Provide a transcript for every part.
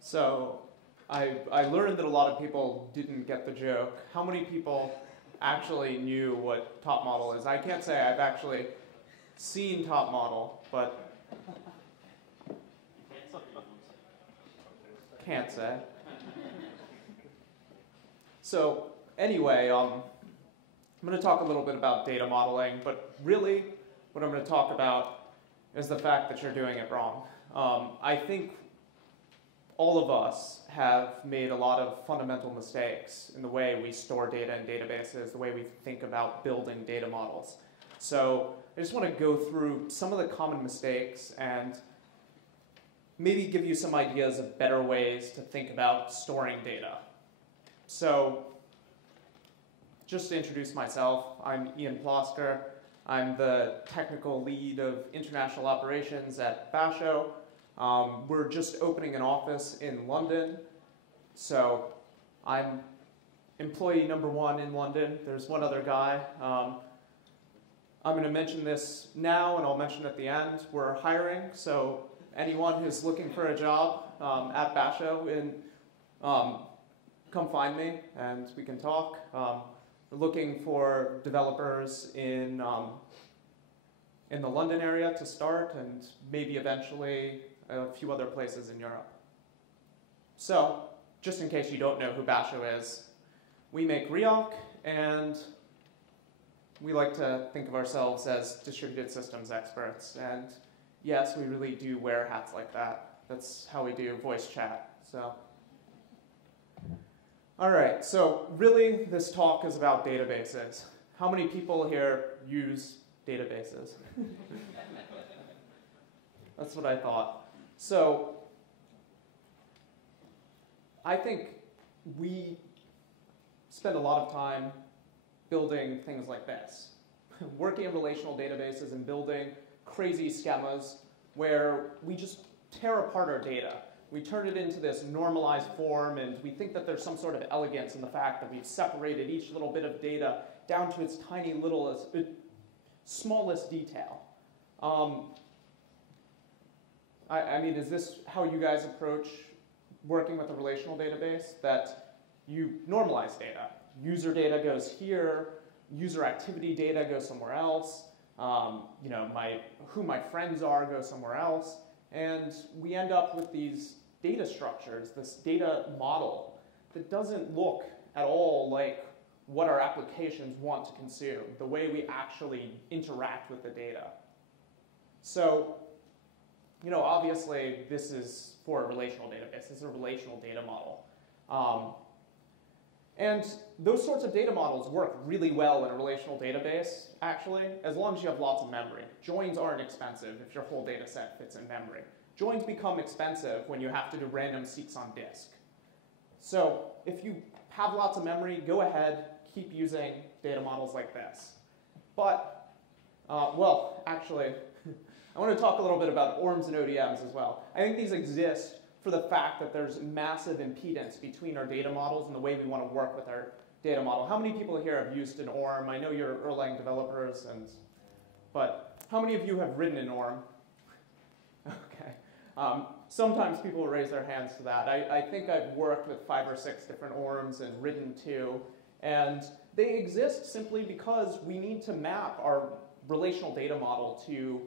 So I learned that a lot of people didn't get the joke. How many people actually knew what top model is? I can't say I've actually seen top model, but can't say. So anyway, I'm going to talk a little bit about data modeling, but really what I'm going to talk about is the fact that you're doing it wrong. I think all of us have made a lot of fundamental mistakes in the way we store data in databases, the way we think about building data models. So I just want to go through some of the common mistakes and maybe give you some ideas of better ways to think about storing data. So just to introduce myself, I'm Ian Plosker. I'm the technical lead of international operations at Basho. We're just opening an office in London. So I'm employee number 1 in London. There's one other guy. I'm going to mention this now, and I'll mention it at the end. We're hiring, so anyone who's looking for a job at Basho, come find me, and we can talk. We're looking for developers in the London area to start, and maybe eventually a few other places in Europe. So, just in case you don't know who Basho is, we make Ryok, and we like to think of ourselves as distributed systems experts. And yes, we really do wear hats like that. That's how we do voice chat. So, all right, so really this talk is about databases. How many people here use databases? That's what I thought. So I think we spend a lot of time building things like this, working in relational databases and building crazy schemas where we just tear apart our data. We turn it into this normalized form, and we think that there's some sort of elegance in the fact that we've separated each little bit of data down to its tiny littlest, smallest detail. I mean, is this how you guys approach working with a relational database? That you normalize data. User data goes here, user activity data goes somewhere else, who my friends are goes somewhere else, and we end up with these data structures, this data model that doesn't look at all like what our applications want to consume, the way we actually interact with the data. So, obviously this is for a relational database. This is a relational data model. And those sorts of data models work really well in a relational database, actually, as long as you have lots of memory. Joins aren't expensive if your whole data set fits in memory. Joins become expensive when you have to do random seeks on disk. So if you have lots of memory, go ahead, keep using data models like this. But, actually, I want to talk a little bit about ORMs and ODMs as well. I think these exist for the fact that there's massive impedance between our data models and the way we want to work with our data model. How many people here have used an ORM? I know you're Erlang developers, but how many of you have written an ORM? Okay. Sometimes people raise their hands to that. I think I've worked with 5 or 6 different ORMs and written 2, and they exist simply because we need to map our relational data model to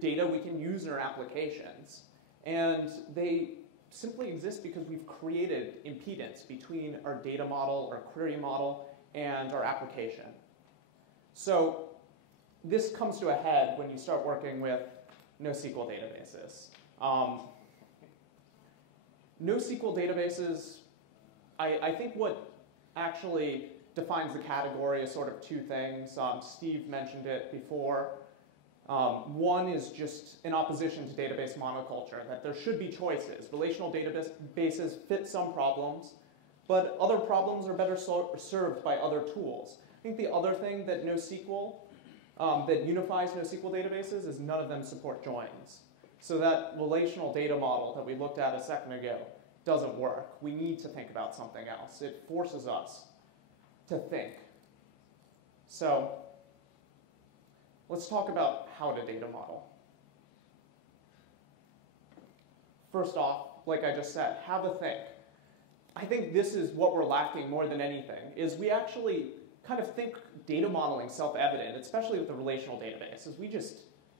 data we can use in our applications. And they simply exist because we've created impedance between our data model, our query model, and our application. So this comes to a head when you start working with NoSQL databases. NoSQL databases, I think what actually defines the category is sort of 2 things. Steve mentioned it before. One is just in opposition to database monoculture, that there should be choices. Relational databases fit some problems, but other problems are better served by other tools. I think the other thing that NoSQL, that unifies NoSQL databases is none of them support joins. So that relational data model that we looked at a second ago doesn't work. We need to think about something else. It forces us to think. So let's talk about how to data model. first off, like I just said, have a think. I think this is what we're lacking more than anything, is we actually kind of think data modeling self-evident, especially with the relational database, is we just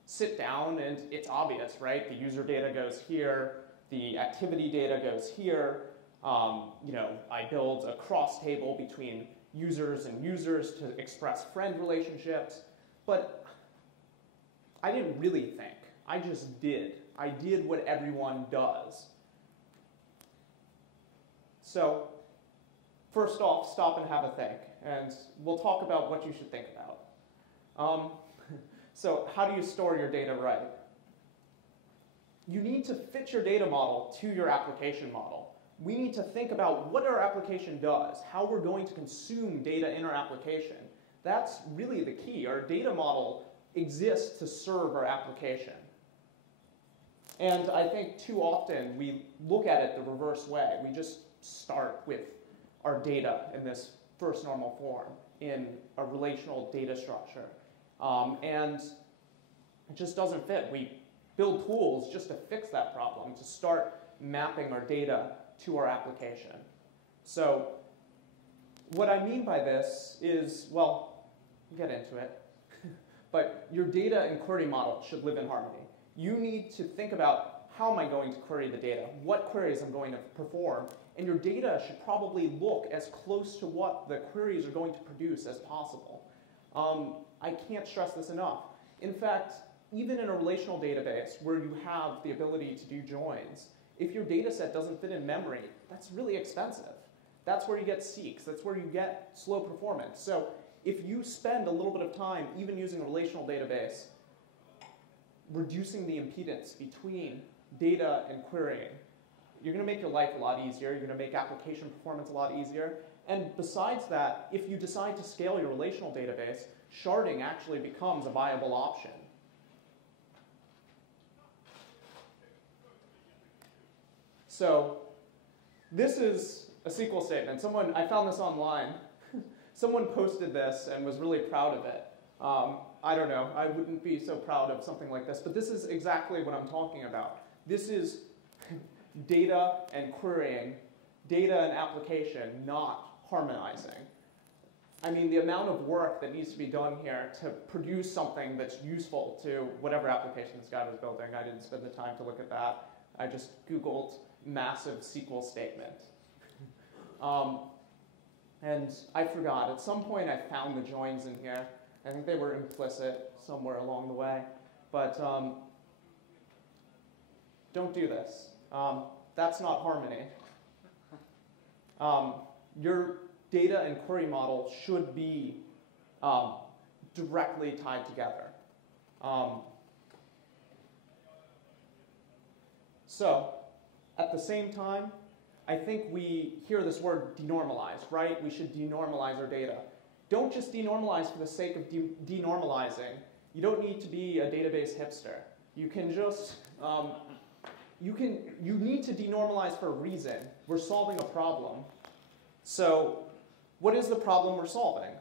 sit down and it's obvious, right? The user data goes here, the activity data goes here. I build a cross table between users and users to express friend relationships, but I didn't really think. I just did. I did what everyone does. So first off, stop and have a think, and we'll talk about what you should think about. So how do you store your data right? You need to fit your data model to your application model. We need to think about what our application does, how we're going to consume data in our application. That's really the key. Our data model exists to serve our application. And I think too often we look at it the reverse way. We just start with our data in this first normal form in a relational data structure. And it just doesn't fit. We build tools just to fix that problem, to start mapping our data to our application. So what I mean by this is, well, we'll get into it, but your data and query model should live in harmony. You need to think about, how am I going to query the data? What queries I'm going to perform? And your data should probably look as close to what the queries are going to produce as possible. I can't stress this enough. In fact, even in a relational database where you have the ability to do joins, if your data set doesn't fit in memory, that's really expensive. That's where you get seeks. That's where you get slow performance. So if you spend a little bit of time, even using a relational database, reducing the impedance between data and querying, you're going to make your life a lot easier. You're going to make application performance a lot easier. And besides that, if you decide to scale your relational database, sharding actually becomes a viable option. So this is a SQL statement. I found this online. Someone posted this and was really proud of it. I don't know, I wouldn't be so proud of something like this, but this is exactly what I'm talking about. This is data and querying, data and application, not harmonizing. I mean, the amount of work that needs to be done here to produce something that's useful to whatever application this guy was building, I didn't spend the time to look at that. I just Googled massive SQL statement. And I forgot, at some point I found the joins in here. I think they were implicit somewhere along the way. But don't do this. That's not harmony. Your data and query model should be directly tied together. So at the same time, I think we hear this word denormalized, right? We should denormalize our data. Don't just denormalize for the sake of denormalizing. You don't need to be a database hipster. You can just, you need to denormalize for a reason. We're solving a problem. So what is the problem we're solving?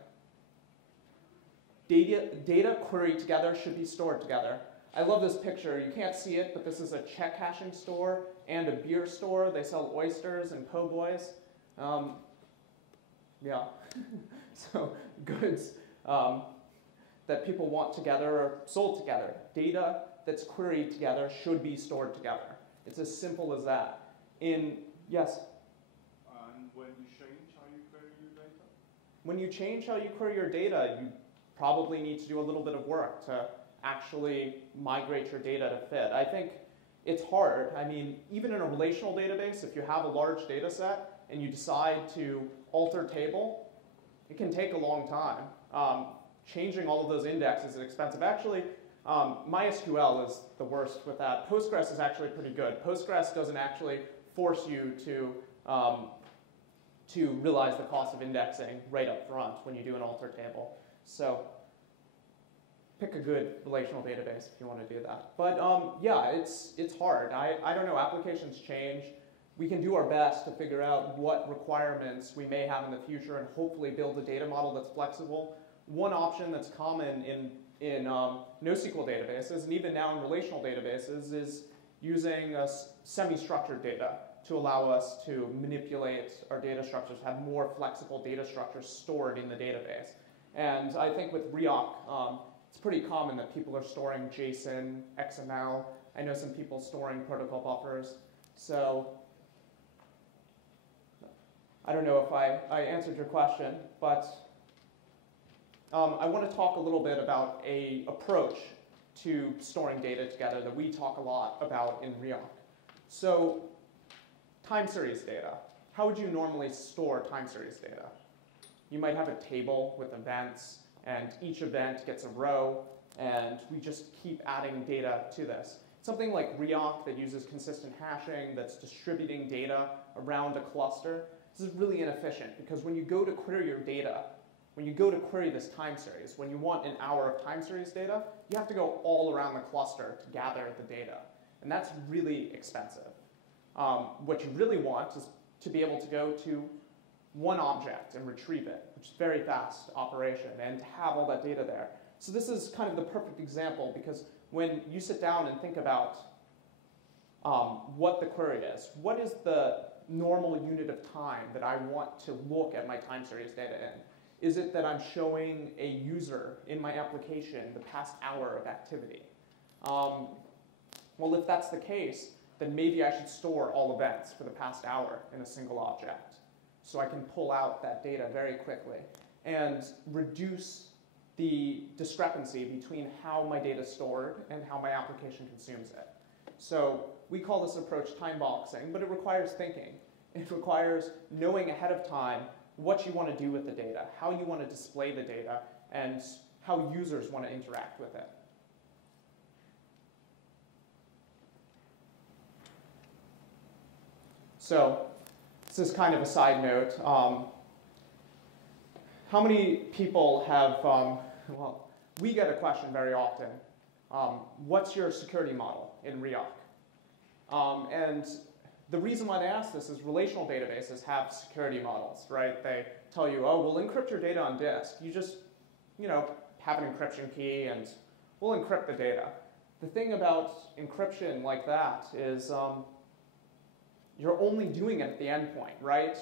Data queried together should be stored together. I love this picture. You can't see it, but this is a check cashing store and a beer store. They sell oysters and po' boys. Yeah. So goods that people want together are sold together. Data that's queried together should be stored together. It's as simple as that. Yes? And when you change how you query your data? When you change how you query your data, you probably need to do a little bit of work to actually migrate your data to fit. I think it's hard. I mean, even in a relational database, if you have a large data set and you decide to alter table, it can take a long time. Changing all of those indexes is expensive. Actually, MySQL is the worst with that. Postgres is actually pretty good. Postgres doesn't actually force you to realize the cost of indexing right up front when you do an alter table. So pick a good relational database if you want to do that. But yeah, it's hard. I don't know, applications change. We can do our best to figure out what requirements we may have in the future and hopefully build a data model that's flexible. One option that's common in NoSQL databases, and even now in relational databases, using semi-structured data to allow us to manipulate our data structures, have more flexible data structures stored in the database. And I think with Ryok, it's pretty common that people are storing JSON, XML. I know some people storing protocol buffers. So I don't know if I answered your question, but I want to talk a little bit about an approach to storing data together that we talk a lot about in Ryok. So time series data. How would you normally store time series data? You might have a table with events, and each event gets a row, and we just keep adding data to this. Something like Ryok that uses consistent hashing, that's distributing data around a cluster, this is really inefficient because when you go to query your data, when you go to query this time series, when you want an hour of time series data, you have to go all around the cluster to gather the data. And that's really expensive. What you really want is to be able to go to one object and retrieve it, which is a very fast operation, and to have all that data there. So this is kind of the perfect example because when you sit down and think about what the query is, what is the normal unit of time that I want to look at my time series data in? Is it that I'm showing a user in my application the past hour of activity? Well, if that's the case, then maybe I should store all events for the past hour in a single object so I can pull out that data very quickly and reduce the discrepancy between how my data is stored and how my application consumes it. So we call this approach time boxing, but it requires thinking. It requires knowing ahead of time what you want to do with the data, how you want to display the data, and how users want to interact with it. So this is kind of a side note. How many people have, well, we get a question very often. What's your security model in Ryok? And the reason why they ask this is relational databases have security models, right? They tell you, oh, we'll encrypt your data on disk. You just, have an encryption key and we'll encrypt the data. The thing about encryption like that is you're only doing it at the endpoint, right?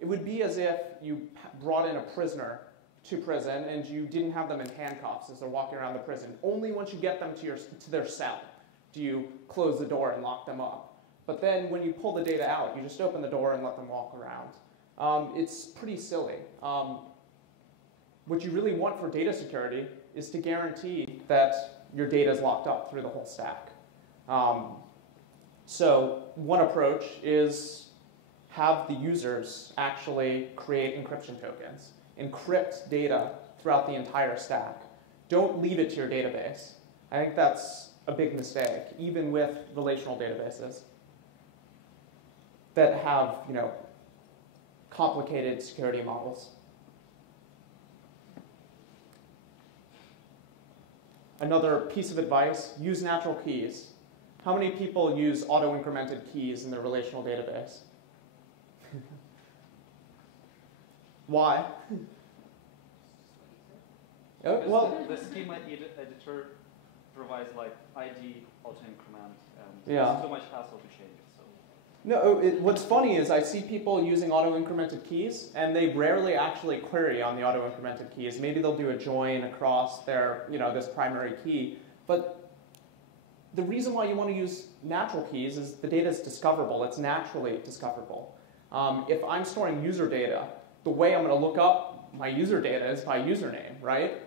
It would be as if you brought in a prisoner to prison and you didn't have them in handcuffs as they're walking around the prison. Only once you get them to their cell do you close the door and lock them up. But then when you pull the data out, you just open the door and let them walk around. It's pretty silly. What you really want for data security is to guarantee that your data is locked up through the whole stack. So one approach is have the users actually create encryption tokens, encrypt data throughout the entire stack. Don't leave it to your database. I think that's a big mistake, even with relational databases that have, complicated security models. Another piece of advice, use natural keys. How many people use auto-incremented keys in their relational database? Why? Well, the schema editor provides like ID auto-increment, and yeah. It's too much hassle to change it. No, what's funny is I see people using auto-incremented keys, and they rarely actually query on the auto-incremented keys. Maybe they'll do a join across their, this primary key. But the reason why you want to use natural keys is the data is discoverable. It's naturally discoverable. If I'm storing user data, the way I'm going to look up my user data is by username, right?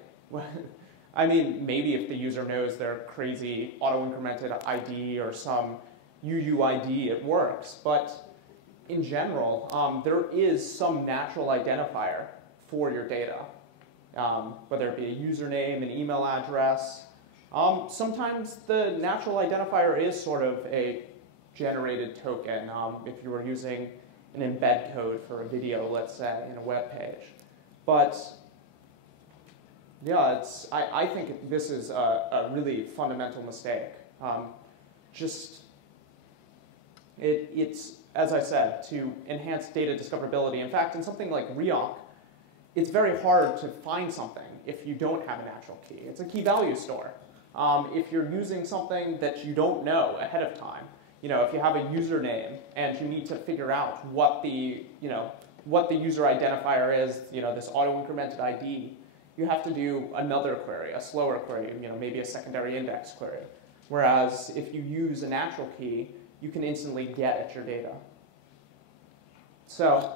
I mean, maybe if the user knows their crazy auto-incremented ID or some UUID, it works. But in general, there is some natural identifier for your data, whether it be a username, an email address. Sometimes the natural identifier is sort of a generated token. If you were using an embed code for a video, let's say, in a web page. But yeah, I think this is a really fundamental mistake. It's, as I said, to enhance data discoverability. In fact, in something like Ryok, it's very hard to find something if you don't have a natural key. It's a key value store. if you're using something that you don't know ahead of time. If you have a username and you need to figure out what the user identifier is, this auto-incremented ID, you have to do another query, a slower query, maybe a secondary index query. Whereas if you use a natural key, you can instantly get at your data. So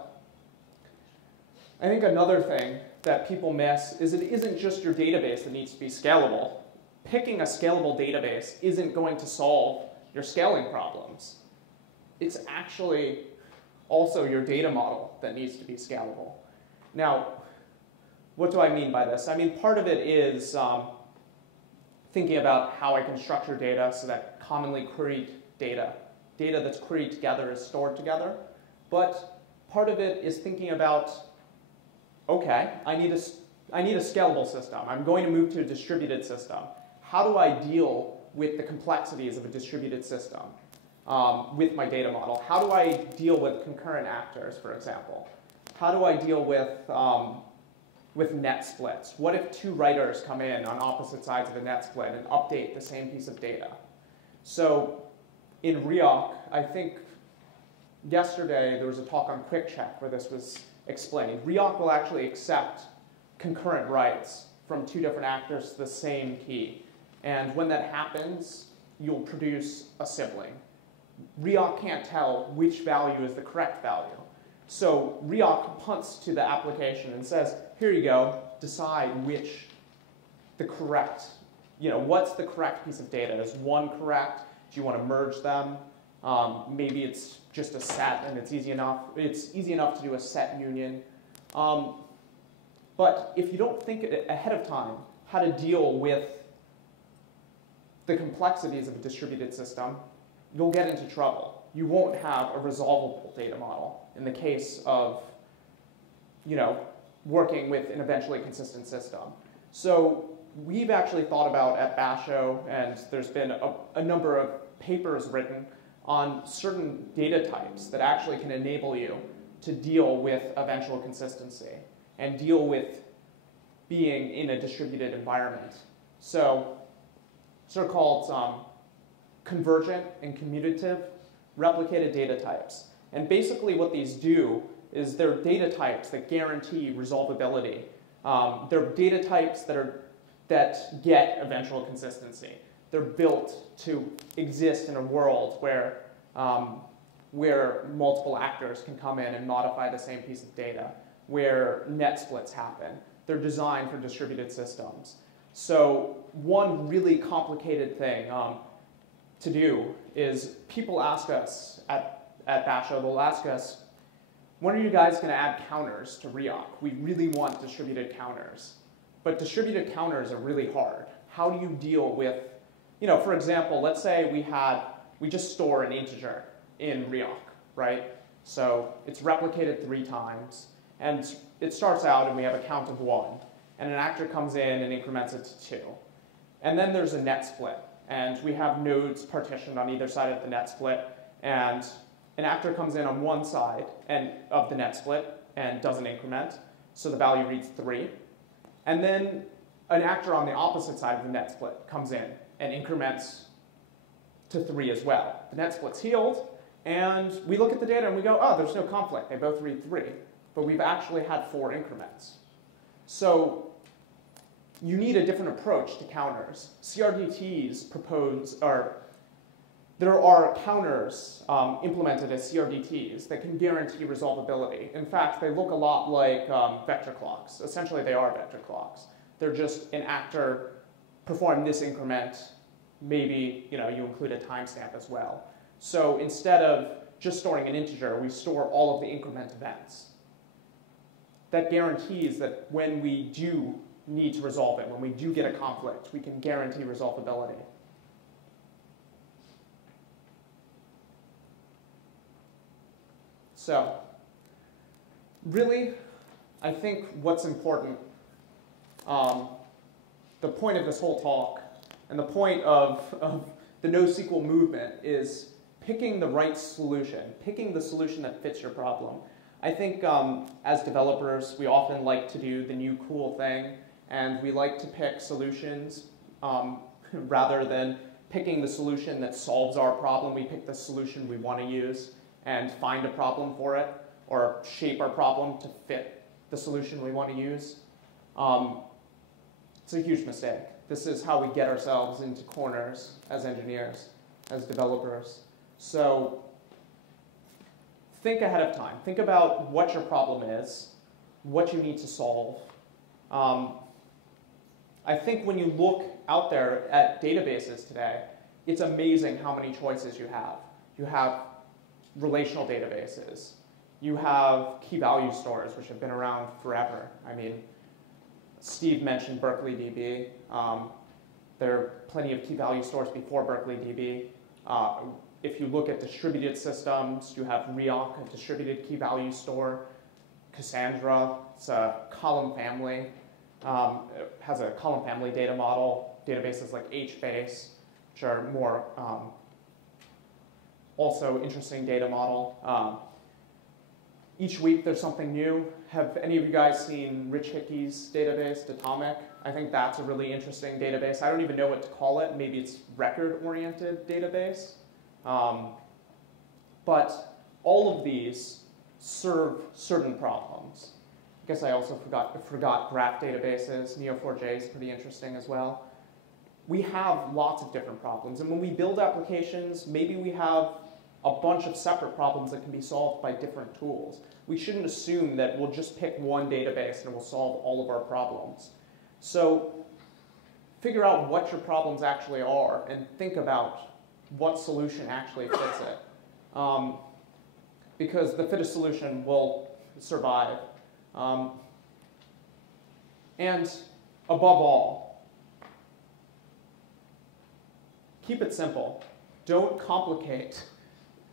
I think another thing that people miss is it isn't just your database that needs to be scalable. Picking a scalable database isn't going to solve your scaling problems. It's actually also your data model that needs to be scalable. Now, what do I mean by this? I mean, part of it is thinking about how I can structure data so that commonly queried data that's queried together is stored together. But part of it is thinking about, okay, I need a scalable system. I'm going to move to a distributed system. How do I deal with the complexities of a distributed system with my data model? How do I deal with concurrent actors, for example? How do I deal with net splits? What if two writers come in on opposite sides of a net split and update the same piece of data? So in Ryok, I think yesterday there was a talk on quick check where this was explained. Ryok will actually accept concurrent writes from two different actors to the same key. And when that happens, you'll produce a sibling. Ryok can't tell which value is the correct value. So Ryok punts to the application and says, here you go, decide which the correct, what's the correct piece of data? Is one correct? Do you want to merge them? Maybe it's just a set and it's easy enough. It's easy enough to do a set union. But if you don't think ahead of time how to deal with the complexities of a distributed system, you'll get into trouble. You won't have a resolvable data model in the case of, working with an eventually consistent system. So we've actually thought about at Basho, and there's been a number of papers written on certain data types that actually can enable you to deal with eventual consistency and deal with being in a distributed environment. So they're called Convergent and Commutative replicated data types. And basically what these do is they're data types that guarantee resolvability. They're data types that get eventual consistency. They're built to exist in a world where multiple actors can come in and modify the same piece of data, where net splits happen. They're designed for distributed systems. So one really complicated thing to do is people ask us at Basho, they'll ask us, when are you guys going to add counters to Ryok? We really want distributed counters. But distributed counters are really hard. How do you deal with, for example, let's say we just store an integer in Ryok, right? So it's replicated 3 times, and it starts out and we have a count of 1. And an actor comes in and increments it to 2. And then there's a net split. And we have nodes partitioned on either side of the net split. And an actor comes in on one side of the net split and doesn't increment. So the value reads 3. And then an actor on the opposite side of the net split comes in and increments to 3 as well. The net split's healed. And we look at the data and we go, oh, there's no conflict. They both read 3. But we've actually had 4 increments. So you need a different approach to counters. CRDTs there are counters implemented as CRDTs that can guarantee resolvability. In fact, they look a lot like vector clocks. Essentially, they are vector clocks. They're just an actor perform this increment. Maybe you include a timestamp as well. So instead of just storing an integer, we store all of the increment events. That guarantees that when we do need to resolve it, when we do get a conflict, we can guarantee resolvability. So really, I think what's important, the point of this whole talk and the point of the NoSQL movement is picking the right solution, picking the solution that fits your problem. I think as developers, we often like to do the new cool thing, and we like to pick solutions Rather than picking the solution that solves our problem, we pick the solution we want to use and find a problem for it, or shape our problem to fit the solution we want to use. It's a huge mistake. This is how we get ourselves into corners as engineers, as developers. So think ahead of time. Think about what your problem is, what you need to solve. I think when you look out there at databases today, it's amazing how many choices you have. You have relational databases. You have key value stores, which have been around forever. I mean, Steve mentioned Berkeley DB. There are plenty of key value stores before Berkeley DB. If you look at distributed systems, you have Ryok, a distributed key value store. Cassandra, it's a column family. It has a column family data model. Databases like HBase, which are more also interesting data model. Each week there's something new. Have any of you guys seen Rich Hickey's database, Datomic? I think that's a really interesting database. I don't even know what to call it. Maybe it's record-oriented database. But all of these serve certain problems. I guess I also forgot graph databases. Neo4j is pretty interesting as well. We have lots of different problems. And when we build applications, maybe we have a bunch of separate problems that can be solved by different tools. We shouldn't assume that we'll just pick one database and it will solve all of our problems. So figure out what your problems actually are and think about what solution actually fits it. Because the fittest solution will survive. And above all, keep it simple. Don't complicate.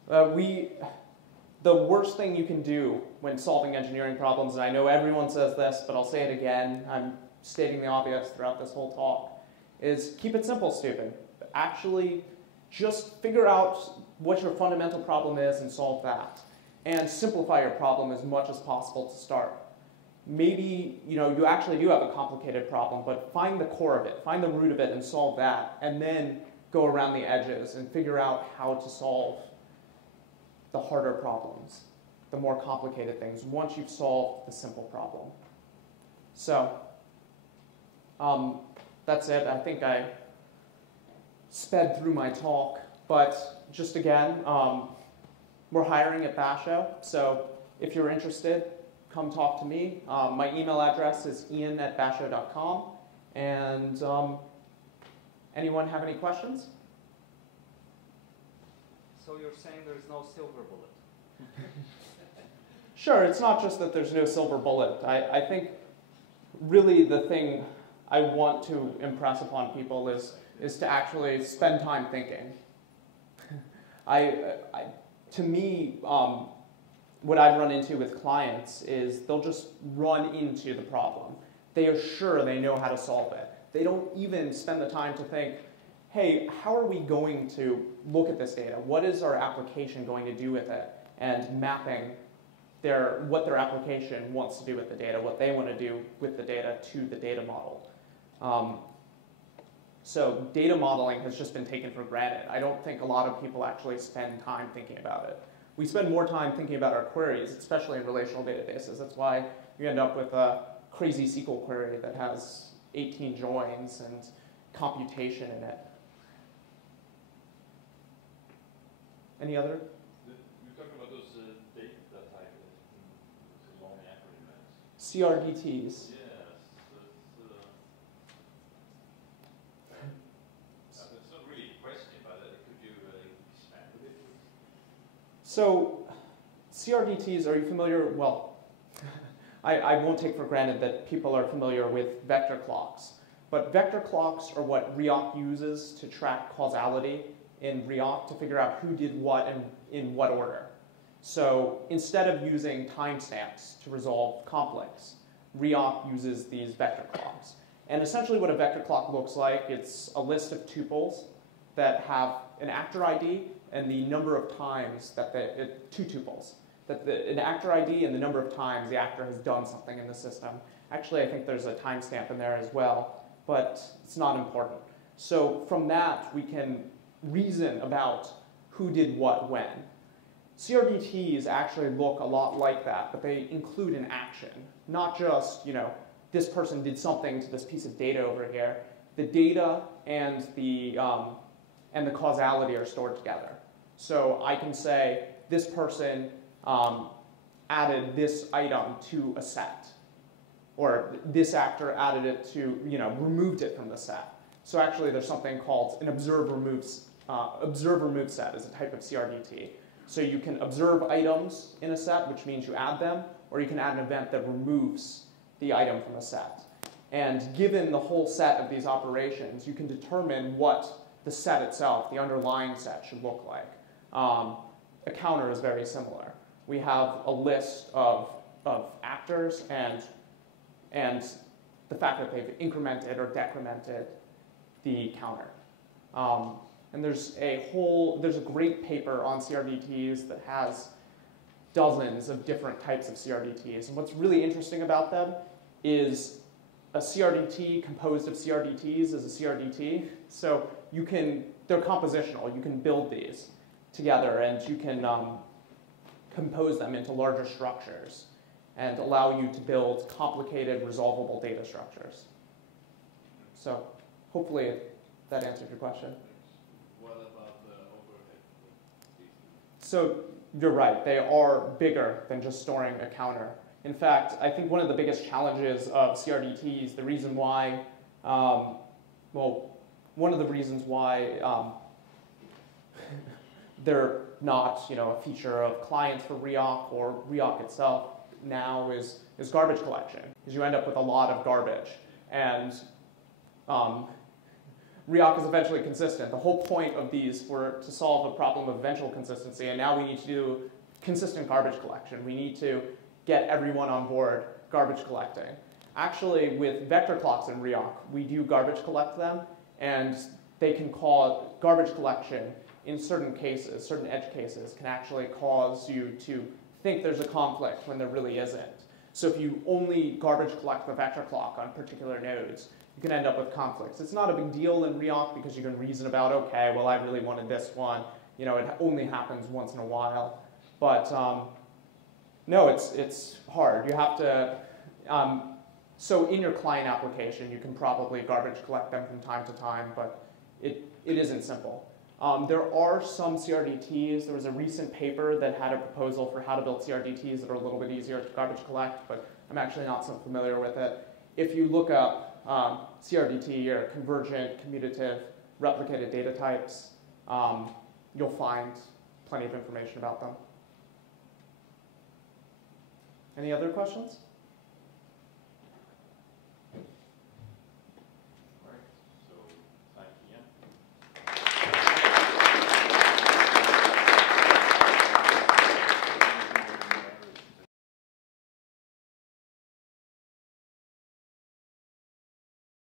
The worst thing you can do when solving engineering problems, and I know everyone says this, but I'll say it again, I'm stating the obvious throughout this whole talk, is keep it simple, stupid. Actually, just figure out what your fundamental problem is and solve that. And simplify your problem as much as possible to start. Maybe you actually do have a complicated problem, but find the core of it, find the root of it and solve that, and then go around the edges and figure out how to solve the harder problems, the more complicated things, once you've solved the simple problem. So that's it. I think I sped through my talk, but just again, we're hiring at Basho, so if you're interested, come talk to me. My email address is ian@basho.com, and anyone have any questions? So you're saying there's no silver bullet? Sure, it's not just that there's no silver bullet. I think really the thing I want to impress upon people is to actually spend time thinking. To me, what I've run into with clients is they'll just run into the problem. They are sure they know how to solve it. They don't even spend the time to think, hey, how are we going to look at this data? What is our application going to do with it? And mapping what their application wants to do with the data, what they want to do with the data to the data model. So data modeling has just been taken for granted. I don't think a lot of people actually spend time thinking about it. We spend more time thinking about our queries, especially in relational databases. That's why you end up with a crazy SQL query that has 18 joins and computation in it. Any other? You talked about those data type, it's a long acronym. CRDTs. Yes. That's not really a question, but could you expand a bit? So CRDTs, are you familiar? Well, I won't take for granted that people are familiar with vector clocks. But vector clocks are what Ryok uses to track causality in Ryok to figure out who did what and in what order. So instead of using timestamps to resolve conflicts, Ryok uses these vector clocks. And essentially what a vector clock looks like, it's a list of tuples that have an actor ID and the number of times that two tuples. An actor ID and the number of times the actor has done something in the system. Actually, I think there's a timestamp in there as well, but it's not important. So from that, we can reason about who did what when. CRDTs actually look a lot like that, but they include an action, not just, this person did something to this piece of data over here. The data and the causality are stored together. So I can say this person added this item to a set, or this actor added it to, removed it from the set. So actually there's something called an observe-remove set as a type of CRDT. So you can observe items in a set, which means you add them, or you can add an event that removes the item from a set. And given the whole set of these operations, you can determine what the set itself, the underlying set, should look like. A counter is very similar. We have a list of actors and the fact that they've incremented or decremented the counter. And there's a great paper on CRDTs that has dozens of different types of CRDTs. And what's really interesting about them is a CRDT composed of CRDTs is a CRDT. So they're compositional. You can build these together and you can compose them into larger structures and allow you to build complicated, resolvable data structures. So hopefully that answered your question. What about the overhead? So you're right, they are bigger than just storing a counter. In fact, I think one of the biggest challenges of CRDTs, the reason why, one of the reasons why they're not, a feature of clients for Ryok or Ryok itself now is garbage collection, because you end up with a lot of garbage. And Ryok is eventually consistent. The whole point of these were to solve a problem of eventual consistency, and now we need to do consistent garbage collection. We need to get everyone on board garbage collecting. Actually, with vector clocks in Ryok, we do garbage collect them, and they can cause garbage collection in certain cases, certain edge cases, can actually cause you to think there's a conflict when there really isn't. So if you only garbage collect the vector clock on particular nodes, you can end up with conflicts. It's not a big deal in Ryok because you can reason about, okay, well, I really wanted this one. It only happens once in a while. But no, it's hard. You have to, so in your client application, you can probably garbage collect them from time to time, but it isn't simple. There are some CRDTs. There was a recent paper that had a proposal for how to build CRDTs that are a little bit easier to garbage collect, but I'm actually not so familiar with it. If you look up CRDT or Convergent Commutative Replicated Data Types, you'll find plenty of information about them. Any other questions?